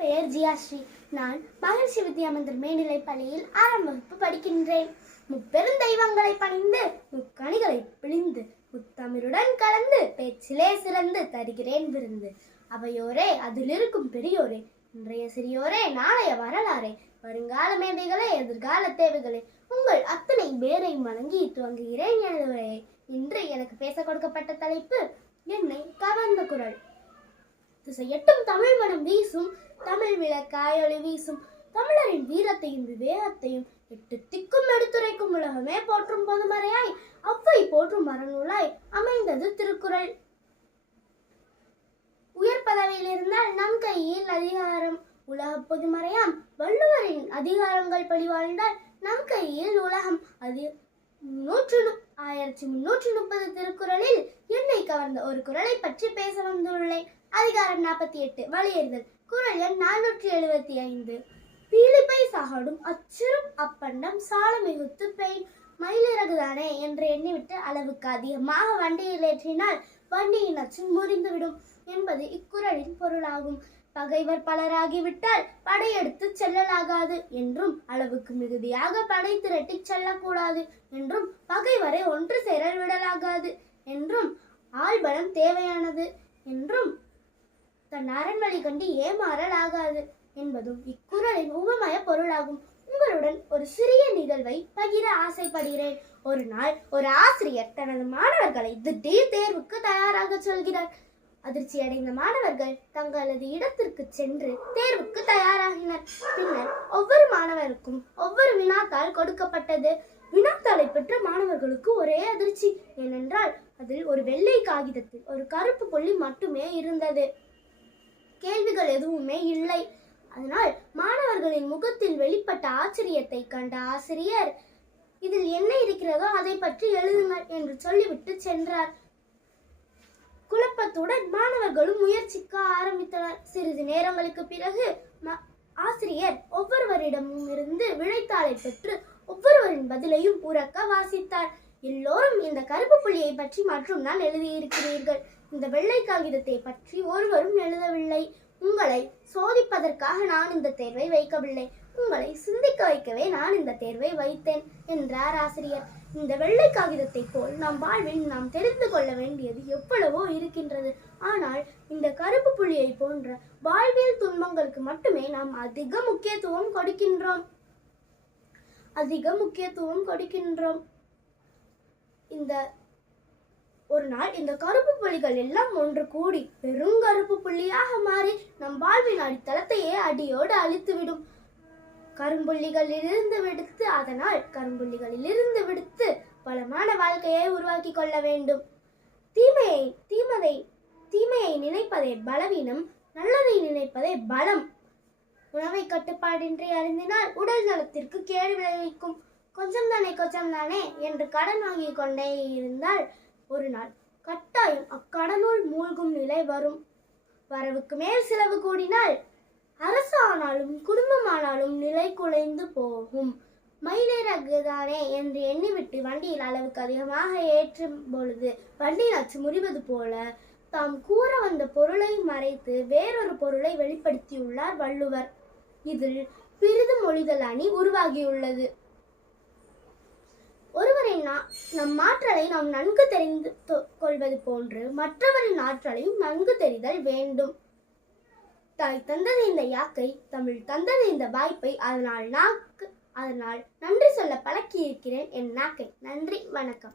பெயர் ஜியாஸ்ரீ நான் மகிழ்ச்சி வித்யாமந்தர் மேல்நிலைப் பள்ளியில் ஆறாம் வகுப்பு படிக்கின்றேன். முப்பெரும் தெய்வங்களை பணிந்து முக்கணிகளை பிழிந்து முத்தமிழுடன் கலந்து பேச்சிலே சிறந்து தருகிறேன் விருந்து. அவையோரே அதில் இருக்கும் பெரியோரே இன்றைய சிறியோரே நாளைய வரலாறே வருங்கால மேதைகளே எதிர்கால தேவைகளே உங்கள் அத்தனை பேரை வணங்கி துவங்குகிறேன் எனது இன்று எனக்கு பேச கொடுக்கப்பட்ட தலைப்பு என்னை கவர்ந்த குரல். திசையட்டும் தமிழ் மனம் வீசும் தமிழ் விளக்காயொளி வீசும். தமிழரின் வீரத்தையும் விவேகத்தையும் எட்டு திக்கும் எடுத்துரைக்கும் உலகமே போற்றும் பொதுமறையாய். அவ்வை போற்றும் மரநூலாய் அமைந்தது திருக்குறள். உயர் பதவியில் இருந்தால் நம் கையில் அதிகாரம். உலக பொதுமறையாம் வள்ளுவரின் அதிகாரங்கள் பழிவாழ்ந்தால் நம் கையில் உலகம். அது நூற்று ஆயிரத்தி முன்னூற்றி முப்பது திருக்குறளில் என்னை கவர்ந்த ஒரு குரலை பற்றி பேச வந்துள்ளேன். அதிகாரம் நாற்பத்தி எட்டு வலியுறுதல் குரல் எண் நானூற்றி எழுபத்தி ஐந்து. பீலிப்பை சாகடும் அச்சிறும் அப்பண்டம் சால மிகுத்து பெய் மயிலிறகுதானே என்று எண்ணிவிட்டு அளவுக்கு அதிகமாக வண்டியில் ஏற்றினால் வண்டியின் அச்சு முறிந்துவிடும் என்பது இக்குறளின் பொருளாகும். பகைவர் பலராகிவிட்டால் படையெடுத்து செல்லலாகாது என்றும் அளவுக்கு மிகுதியாக படை திரட்டி செல்லக்கூடாது என்றும் பகைவரை ஒன்று சேர விடலாகாது என்றும் ஆள்பலம் தேவையானது என்றும் தன் அரண்மனை கண்டு ஏமாறல் ஆகாது என்பதும் இக்குறளின் உபமய பொருளாகும். உங்களுடன் ஒரு சிறிய நிகழ்வை பகிர ஆசைப்படுகிறேன். ஒரு நாள் ஒரு ஆசிரியர் தனது மாணவர்களை திடீர் தேர்வுக்கு தயாராக சொல்கிறார். அதிர்ச்சி அடைந்த மாணவர்கள் தங்களது இடத்திற்கு சென்று தேர்வுக்கு தயாராகினர். பின்னர் ஒவ்வொரு மாணவருக்கும் ஒவ்வொரு வினாத்தாள் கொடுக்கப்பட்டது. வினாத்தாளை பெற்ற மாணவர்களுக்கு ஒரே அதிர்ச்சி. ஏனென்றால் அதில் ஒரு வெள்ளை காகிதத்தில் ஒரு கருப்பு புள்ளி மட்டுமே இருந்தது. கேள்விகள் எதுவுமே இல்லை. அதனால் மாணவர்களின் முகத்தில் வெளிப்பட்ட ஆச்சரியத்தை கண்ட ஆசிரியர் இதில் என்ன இருக்கிறதோ அதை பற்றி எழுதுங்கள் என்று சொல்லிவிட்டு சென்றார். குழப்பத்துடன் மாணவர்களும் முயற்சிக்க ஆரம்பித்தனர். சிறிது நேரங்களுக்கு பிறகு ஆசிரியர் ஒவ்வொருவரிடமும் இருந்து விடைத்தாளை பெற்று ஒவ்வொருவரின் பதிலையும் உறக்க வாசித்தார். எல்லோரும் இந்த கருப்பு புள்ளியை பற்றி மற்றும் நான் எழுதியிருக்கிறீர்கள். இந்த வெள்ளை காகிதத்தை பற்றி ஒருவரும் எழுதவில்லை. உங்களை சோதிப்பதற்காக நான் இந்த தேர்வை வைக்கவில்லை. உங்களை சிந்திக்க வைக்கவே நான் இந்த தேர்வை வைத்தேன் என்றார் ஆசிரியர். இந்த வெள்ளை காகிதத்தை போல் நம் வாழ்வில் நாம் தெரிந்து கொள்ள வேண்டியது எவ்வளவோ இருக்கின்றது. ஆனால் இந்த கருப்பு புள்ளியை போன்ற வாழ்வியல் துன்பங்களுக்கு மட்டுமே நாம் அதிக முக்கியத்துவம் கொடுக்கின்றோம். அதிக முக்கியத்துவம் கொடுக்கின்றோம். இந்த ஒரு நாள் இந்த கருப்பு புள்ளிகள் எல்லாம் ஒன்று கூடி பெருங்கருப்பு புள்ளியாக மாறி நம் வாழ்வின் அடித்தளத்தையே அடியோடு அழித்துவிடும். கரும்புள்ளிகளிலிருந்து விடுத்து அதனால் கரும்புள்ளிகளிலிருந்து விடுத்து பலமான வாழ்க்கையை உருவாக்கி கொள்ள வேண்டும். தீமையை தீமதை தீமையை நினைப்பதே பலவீனம் நல்லதை நினைப்பதே பலம். உணவை கட்டுப்பாடின்றி அறிந்தினால் உடல் நலத்திற்கு கேடு விளைவிக்கும். கொஞ்சம் தானே கொஞ்சம் தானே என்று கடன் வாங்கி கொண்டே இருந்தால் ஒரு நாள் கட்டாயம் அக்கடனுள் மூழ்கும் நிலை வரும். வரவுக்கு மேல் செலவு கூடினால் அரசு ஆனாலும் குடும்பமானாலும் நிலை குலைந்து போகும். மயிலிறகுதானே என்று எண்ணிவிட்டு வண்டியில் அளவுக்கு அதிகமாக ஏற்றும் பொழுது வண்டி நச்சு முறிவது போல தாம் கூற வந்த பொருளை மறைத்து வேறொரு பொருளை வெளிப்படுத்தியுள்ளார் வள்ளுவர். இதில் பிரிது மொழிதல் அணி உருவாகியுள்ளது. ஒருவரை நா- நம் ஆற்றலை நாம் நன்கு தெரிந்து கொள்வது போன்று மற்றவரின் ஆற்றலையும் நன்கு தெரிதல் வேண்டும். தாய் தந்தது இந்த யாக்கை தமிழ் தந்தது இந்த வாய்ப்பை அதனால் நாக்கு அதனால் நன்றி சொல்ல பழக்கியிருக்கிறேன் என் நாக்கை. நன்றி வணக்கம்.